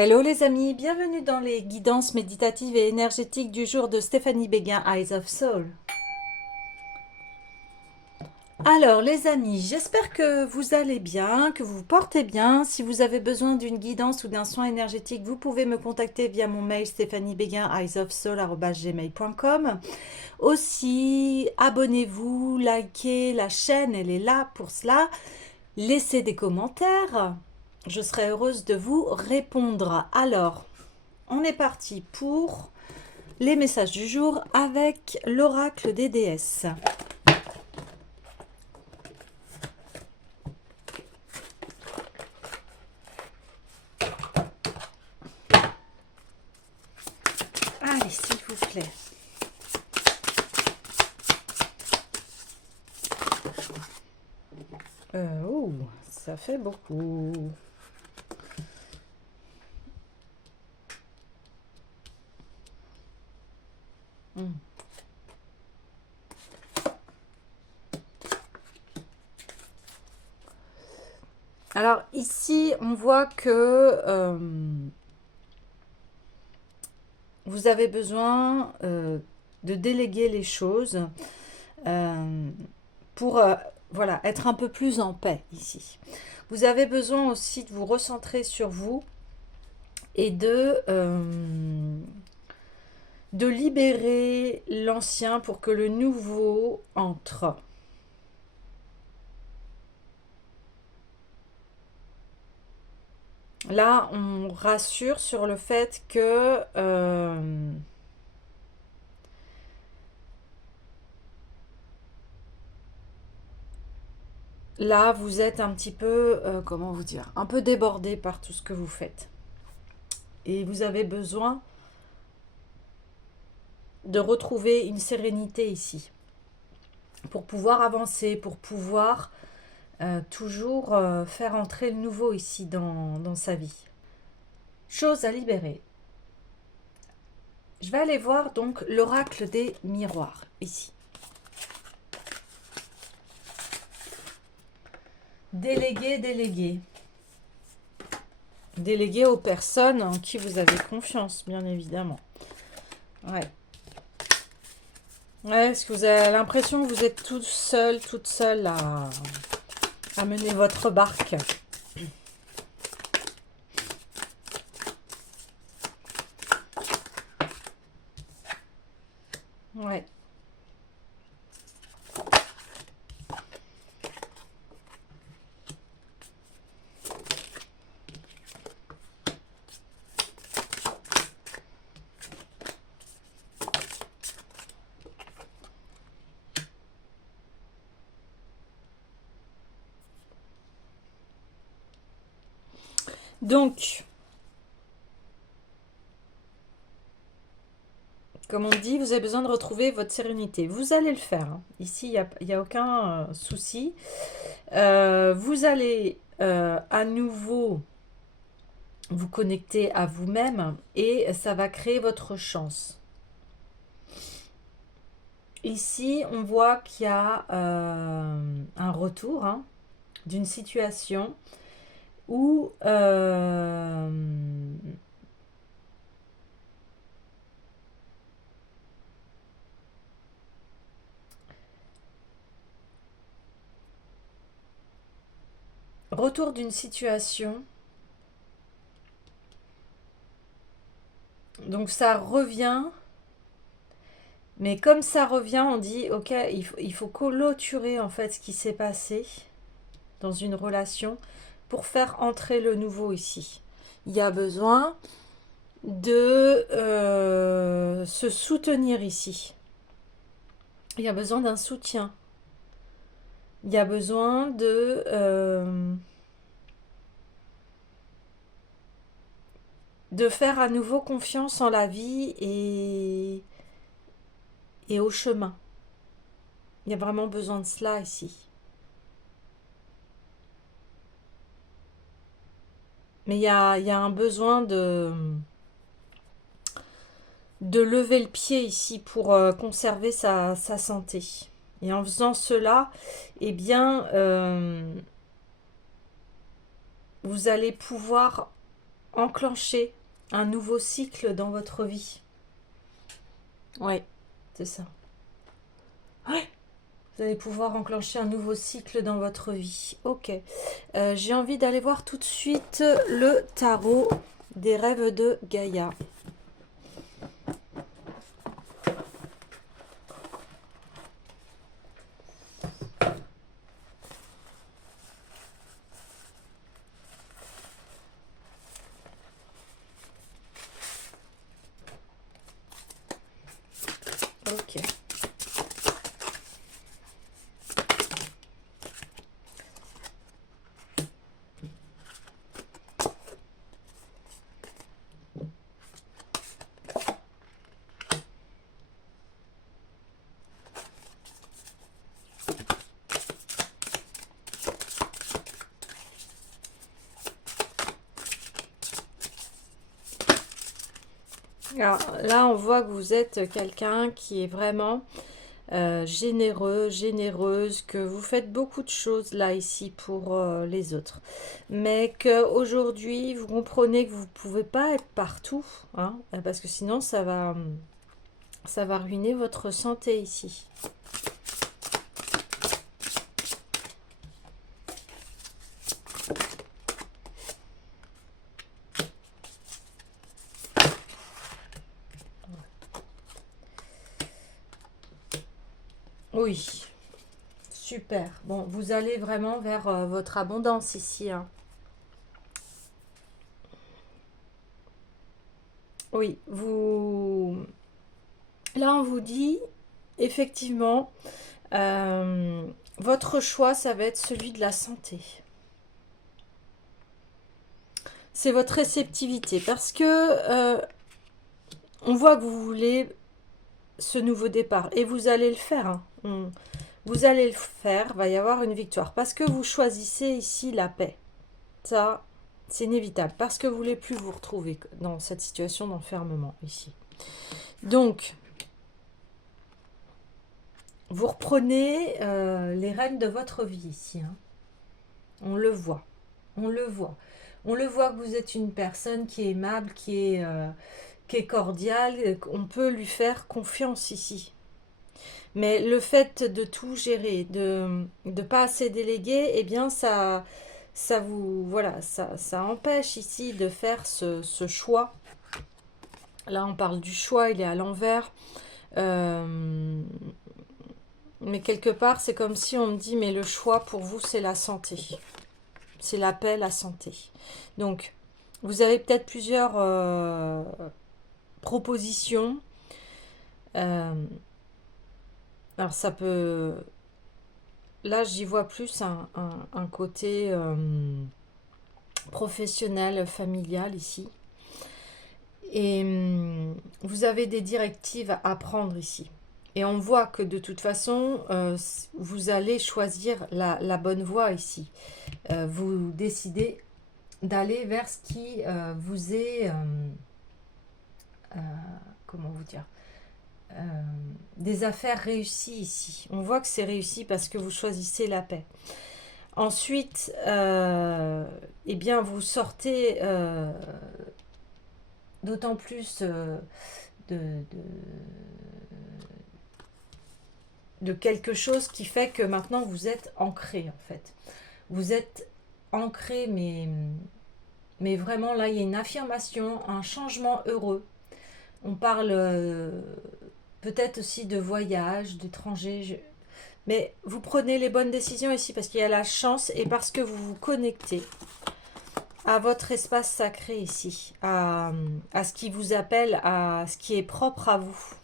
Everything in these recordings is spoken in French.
Hello les amis, bienvenue dans les guidances méditatives et énergétiques du jour de Stéphanie Béguin, Eyes of Soul. Alors les amis, j'espère que vous allez bien, que vous vous portez bien. Si vous avez besoin d'une guidance ou d'un soin énergétique, vous pouvez me contacter via mon mail stéphaniebeguin@gmail.com. Aussi, abonnez-vous, likez la chaîne, elle est là pour cela. Laissez des commentaires, je serai heureuse de vous répondre. Alors, on est parti pour les messages du jour avec l'oracle des déesses. Allez, s'il vous plaît. Oh, ça fait beaucoup. Alors ici, on voit que vous avez besoin de déléguer les choses pour voilà, être un peu plus en paix ici. Vous avez besoin aussi de vous recentrer sur vous et de libérer l'ancien pour que le nouveau entre. Là, on rassure sur le fait que là, vous êtes un petit peu, comment vous dire, un peu débordé par tout ce que vous faites. Et vous avez besoin de retrouver une sérénité ici pour pouvoir avancer, pour pouvoir toujours faire entrer le nouveau ici dans sa vie. Chose à libérer. Je vais aller voir donc l'oracle des miroirs ici. Déléguer, déléguer. Déléguer aux personnes en qui vous avez confiance, bien évidemment. Ouais. Ouais, est-ce que vous avez l'impression que vous êtes toute seule à mener votre barque? Ouais. Donc, comme on dit, vous avez besoin de retrouver votre sérénité. Vous allez le faire, hein. Ici, il n'y a aucun souci. Vous allez à nouveau vous connecter à vous-même et ça va créer votre chance. Ici, on voit qu'il y a un retour d'une situation où retour d'une situation. Donc ça revient, mais comme ça revient, on dit ok, il faut clôturer en fait ce qui s'est passé dans une relation pour faire entrer le nouveau ici. Il y a besoin de se soutenir ici. Il y a besoin d'un soutien. Il y a besoin de faire à nouveau confiance en la vie et au chemin. Il y a vraiment besoin de cela ici. Mais il y a un besoin de lever le pied ici pour conserver sa santé. Et en faisant cela, eh bien, vous allez pouvoir enclencher un nouveau cycle dans votre vie. Ouais, c'est ça. Ouais. Vous allez pouvoir enclencher un nouveau cycle dans votre vie. Ok. J'ai envie d'aller voir tout de suite le tarot des rêves de Gaïa. Ok. Alors, là, on voit que vous êtes quelqu'un qui est vraiment généreux, généreuse, que vous faites beaucoup de choses là, ici, pour les autres. Mais qu'aujourd'hui, vous comprenez que vous ne pouvez pas être partout, hein, parce que sinon, ça va ruiner votre santé ici. Oui, super. Bon, vous allez vraiment vers votre abondance ici, hein. Oui, vous... Là, on vous dit, effectivement, euh, votre choix, ça va être celui de la santé. C'est votre réceptivité, parce que on voit que vous voulez ce nouveau départ, et vous allez le faire, hein. Vous allez le faire, va y avoir une victoire, parce que vous choisissez ici la paix. Ça, c'est inévitable, parce que vous ne voulez plus vous retrouver dans cette situation d'enfermement ici. Donc, vous reprenez les rênes de votre vie ici, hein. On le voit, on le voit. On le voit que vous êtes une personne qui est aimable, qui est cordiale, on peut lui faire confiance ici. Mais le fait de tout gérer, de ne pas assez déléguer, eh bien ça vous, voilà, ça empêche ici de faire ce choix. Là, on parle du choix, il est à l'envers. Mais quelque part, c'est comme si on me dit, mais le choix pour vous, c'est la santé. C'est la paix, la santé. Donc, vous avez peut-être plusieurs propositions. Alors, ça peut... Là, j'y vois plus un côté professionnel, familial ici. Et vous avez des directives à prendre ici. Et on voit que de toute façon, vous allez choisir la bonne voie ici. Vous décidez d'aller vers ce qui vous est... comment vous dire, des affaires réussies ici. On voit que c'est réussi parce que vous choisissez la paix. Ensuite, eh bien, vous sortez d'autant plus de, de quelque chose qui fait que maintenant vous êtes ancré en fait. Vous êtes ancré, mais vraiment là, il y a une affirmation, un changement heureux. On parle peut-être aussi de voyage, d'étranger. Mais vous prenez les bonnes décisions ici parce qu'il y a la chance et parce que vous vous connectez à votre espace sacré ici, à ce qui vous appelle, à ce qui est propre à vous.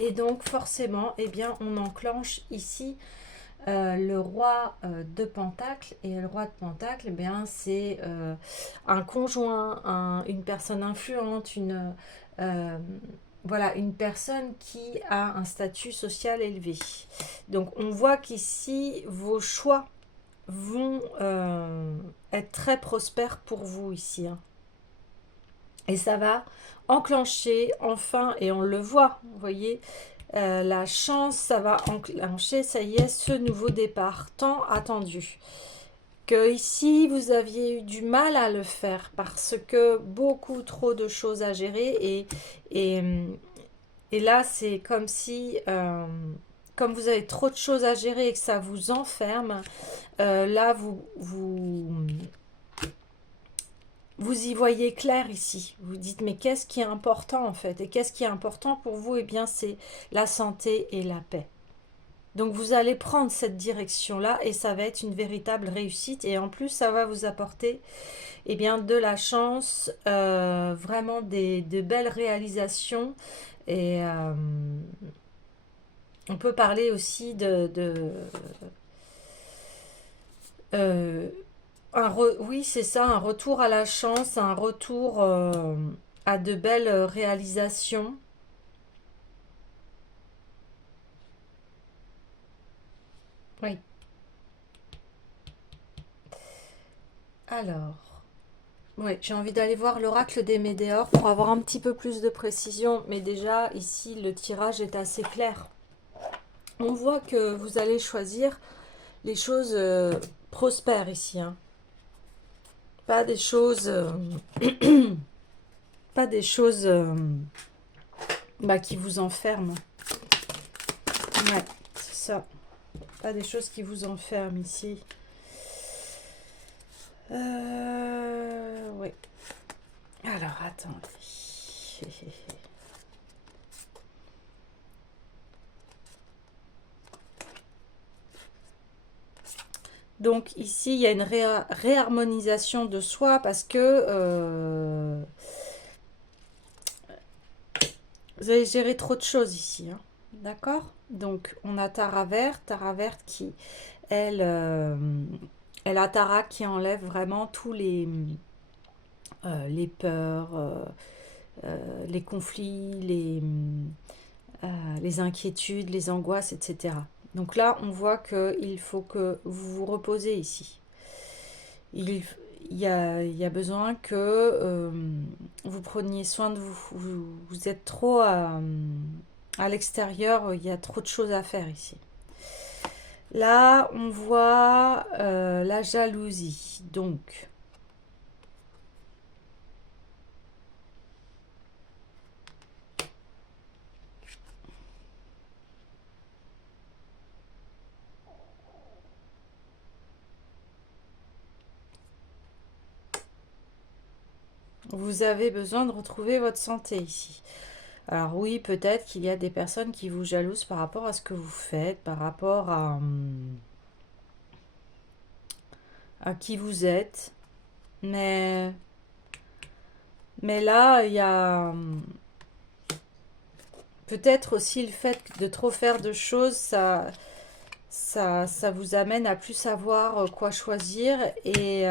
Et donc forcément, eh bien, on enclenche ici le roi de Pentacle. Et le roi de Pentacle, eh bien, c'est un conjoint, une personne influente, voilà, une personne qui a un statut social élevé. Donc on voit qu'ici, vos choix vont être très prospères pour vous ici, hein. Et ça va enclencher enfin, et on le voit, vous voyez, la chance, ça va enclencher, ça y est, ce nouveau départ tant attendu. que ici vous aviez eu du mal à le faire parce que beaucoup trop de choses à gérer et, et là c'est comme si comme vous avez trop de choses à gérer et que ça vous enferme, là vous y voyez clair ici. Vous dites mais qu'est-ce qui est important en fait? Et qu'est-ce qui est important pour vous? Eh bien c'est la santé et la paix. Donc vous allez prendre cette direction-là et ça va être une véritable réussite et en plus ça va vous apporter eh bien, de la chance, vraiment de belles réalisations et on peut parler aussi euh, oui c'est ça, un retour à la chance, un retour à de belles réalisations. Oui. Alors. Oui, j'ai envie d'aller voir l'oracle des Médéors pour avoir un petit peu plus de précision, mais déjà ici le tirage est assez clair. On voit que vous allez choisir les choses prospères ici, hein. Pas des choses, pas des choses qui vous enferment. Ouais, c'est ça. Pas des choses qui vous enferment ici. Oui. Alors attendez. Donc ici, il y a une réharmonisation de soi parce que vous allez gérer trop de choses ici, hein. D'accord? Donc on a Tara verte qui, elle, elle a Tara qui enlève vraiment tous les peurs, les conflits, les inquiétudes, les angoisses, etc. Donc là, on voit qu'il faut que vous vous reposez ici. Il, il y a besoin que vous preniez soin de vous. Vous êtes trop à l'extérieur, il y a trop de choses à faire ici. Là, on voit la jalousie. Donc, vous avez besoin de retrouver votre santé ici. Alors oui, peut-être qu'il y a des personnes qui vous jalousent par rapport à ce que vous faites, par rapport à qui vous êtes. Mais, mais là, il y a peut-être aussi le fait de trop faire de choses, ça vous amène à plus savoir quoi choisir et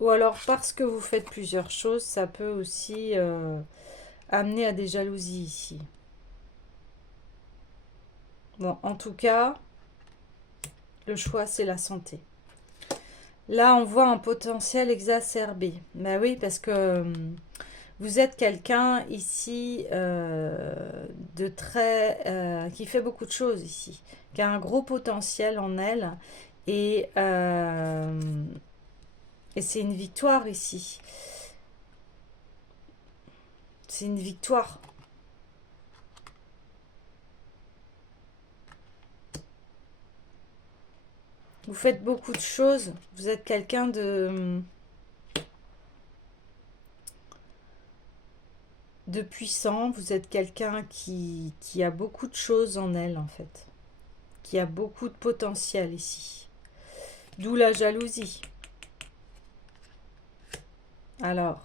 ou alors parce que vous faites plusieurs choses, ça peut aussi amener à des jalousies ici. Bon, en tout cas, le choix c'est la santé. Là, on voit un potentiel exacerbé. Ben oui, parce que vous êtes quelqu'un ici de très qui fait beaucoup de choses ici, qui a un gros potentiel en elle et, euh, et c'est une victoire ici. C'est une victoire. Vous faites beaucoup de choses. Vous êtes quelqu'un de puissant. Vous êtes quelqu'un qui a beaucoup de choses en elle en fait. Qui a beaucoup de potentiel ici. D'où la jalousie. Alors,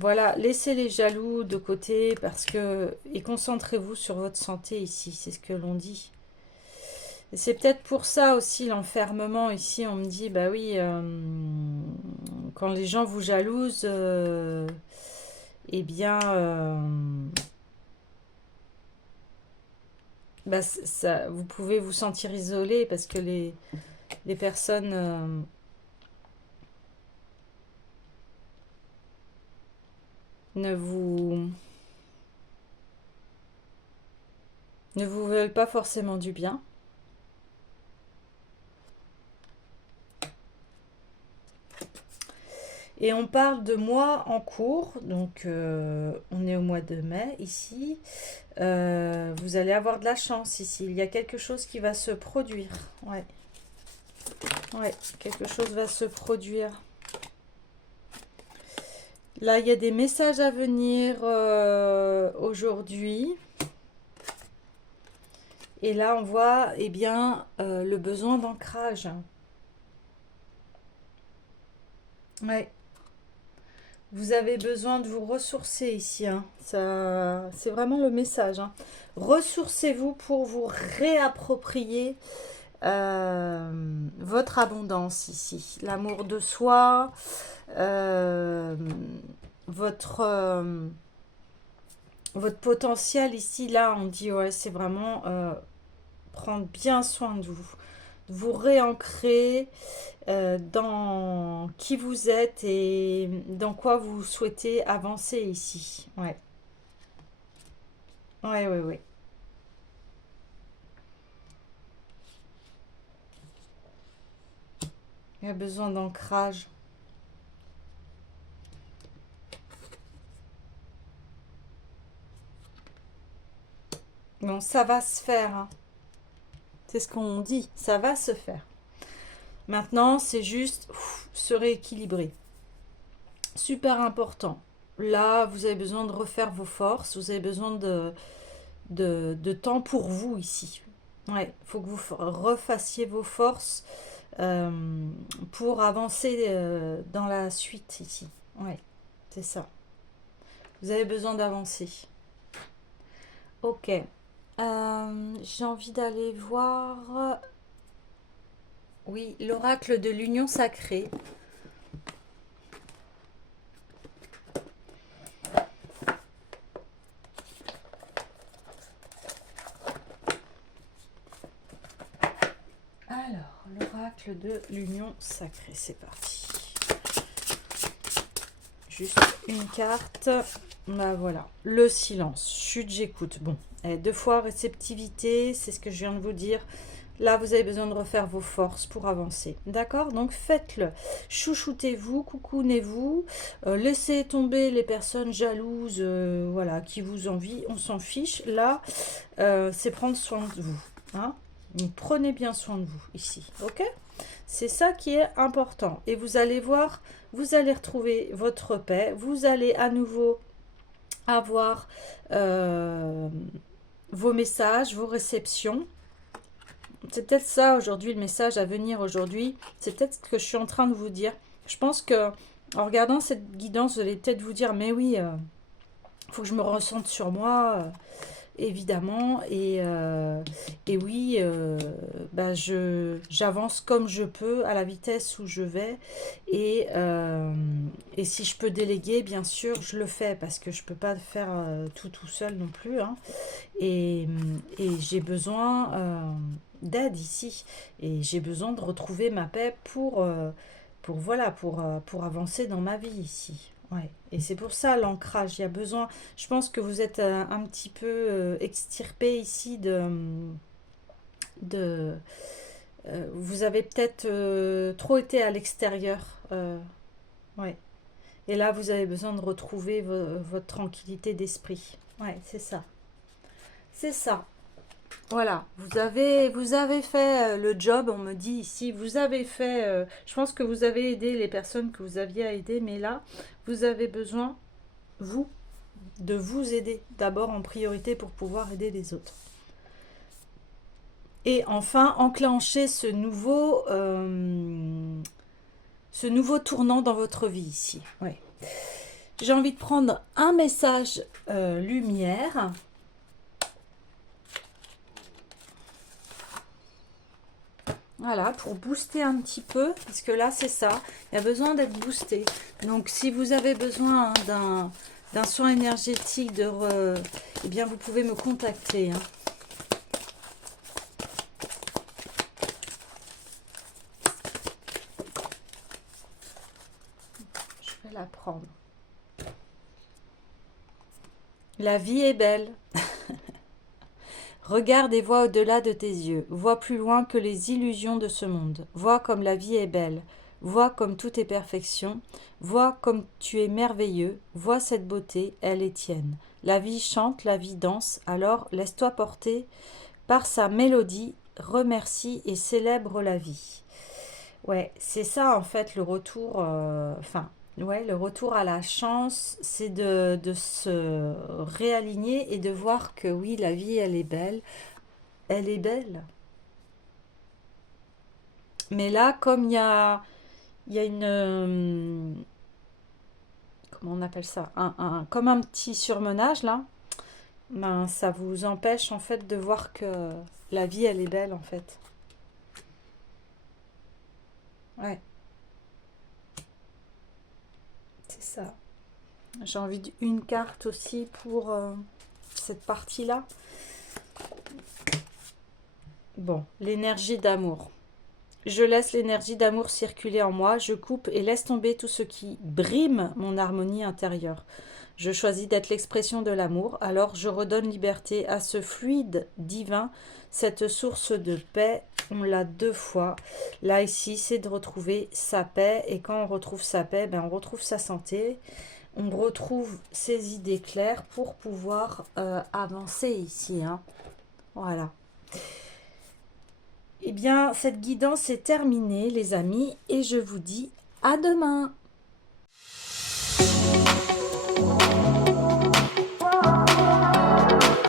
voilà, laissez les jaloux de côté parce que et concentrez-vous sur votre santé ici, c'est ce que l'on dit. Et c'est peut-être pour ça aussi l'enfermement ici, on me dit, bah oui, quand les gens vous jalousent, eh bien, ça, vous pouvez vous sentir isolé parce que les personnes ne vous, ne vous veulent pas forcément du bien. Et on parle de mois en cours, donc on est au mois de mai ici. Vous allez avoir de la chance ici. Il y a quelque chose qui va se produire. Ouais, ouais, quelque chose va se produire. Là, il y a des messages à venir aujourd'hui. Et là, on voit, eh bien, le besoin d'ancrage. Ouais. Vous avez besoin de vous ressourcer ici, hein. Ça, c'est vraiment le message, hein. Ressourcez-vous pour vous réapproprier votre abondance ici. L'amour de soi, euh, votre, votre potentiel ici, là, on dit, ouais, c'est vraiment prendre bien soin de vous réancrer dans qui vous êtes et dans quoi vous souhaitez avancer ici. Ouais, ouais, ouais, ouais. Il y a besoin d'ancrage. Bon, ça va se faire, hein. C'est ce qu'on dit, ça va se faire. Maintenant, c'est juste se rééquilibrer. Super important. Là, vous avez besoin de refaire vos forces, vous avez besoin de temps pour vous ici. Ouais, il faut que vous refassiez vos forces euh, pour avancer dans la suite ici. Ouais, c'est ça. Vous avez besoin d'avancer. Ok. J'ai envie d'aller voir. Oui, l'oracle de l'union sacrée. Alors, l'oracle de l'union sacrée, c'est parti. Juste une carte. Bah voilà, le silence. Chute, j'écoute. Bon, deux fois réceptivité, c'est ce que je viens de vous dire. Là, vous avez besoin de refaire vos forces pour avancer. D'accord? Donc, faites-le. Chouchoutez-vous, coucounez-vous. Laissez tomber les personnes jalouses, voilà, qui vous envient. On s'en fiche. Là, c'est prendre soin de vous. Hein? Donc, prenez bien soin de vous ici. Ok? C'est ça qui est important. Et vous allez voir, vous allez retrouver votre paix. Vous allez à nouveau avoir vos messages, vos réceptions. C'est peut-être ça aujourd'hui, le message à venir aujourd'hui. C'est peut-être ce que je suis en train de vous dire. Je pense que en regardant cette guidance, vous allez peut-être vous dire, mais oui, il faut que je me ressente sur moi, évidemment. Et oui, bah j'avance comme je peux, à la vitesse où je vais. Et si je peux déléguer, bien sûr, je le fais, parce que je ne peux pas faire tout seul non plus, hein. Et, et j'ai besoin d'aide ici. Et j'ai besoin de retrouver ma paix voilà, pour avancer dans ma vie ici. Ouais. Et c'est pour ça l'ancrage. Il y a besoin. Je pense que vous êtes un petit peu extirpé ici de vous avez peut-être trop été à l'extérieur. Ouais. Et là, vous avez besoin de retrouver votre tranquillité d'esprit. Ouais, c'est ça. C'est ça. Voilà, vous avez fait le job, on me dit ici, vous avez fait, je pense que vous avez aidé les personnes que vous aviez à aider, mais là, vous avez besoin, vous, de vous aider d'abord en priorité pour pouvoir aider les autres. Et enfin, enclencher ce nouveau tournant dans votre vie ici. Ouais. J'ai envie de prendre un message lumière. Voilà, pour booster un petit peu, parce que là, c'est ça. Il y a besoin d'être boosté. Donc, si vous avez besoin d'un soin énergétique, eh bien, vous pouvez me contacter, hein. Je vais la prendre. La vie est belle. Regarde et vois au-delà de tes yeux. Vois plus loin que les illusions de ce monde. Vois comme la vie est belle. Vois comme tout est perfection. Vois comme tu es merveilleux. Vois cette beauté, elle est tienne. La vie chante, la vie danse. Alors laisse-toi porter par sa mélodie. Remercie et célèbre la vie. Ouais, c'est ça en fait le retour. Ouais, le retour à la chance, c'est de se réaligner et de voir que oui, la vie, elle est belle. Elle est belle. Mais là, comme il y a une... comment on appelle ça? Comme un petit surmenage, là, ben, ça vous empêche, en fait, de voir que la vie, elle est belle, en fait. Ouais, c'est ça. J'ai envie d'une carte aussi pour cette partie-là. Bon, l'énergie d'amour. Je laisse l'énergie d'amour circuler en moi, je coupe et laisse tomber tout ce qui brime mon harmonie intérieure. Je choisis d'être l'expression de l'amour, alors je redonne liberté à ce fluide divin, cette source de paix. On l'a deux fois. Là, ici, c'est de retrouver sa paix. Et quand on retrouve sa paix, ben, on retrouve sa santé. On retrouve ses idées claires pour pouvoir avancer ici, hein. Voilà. Eh bien, cette guidance est terminée, les amis, et je vous dis à demain.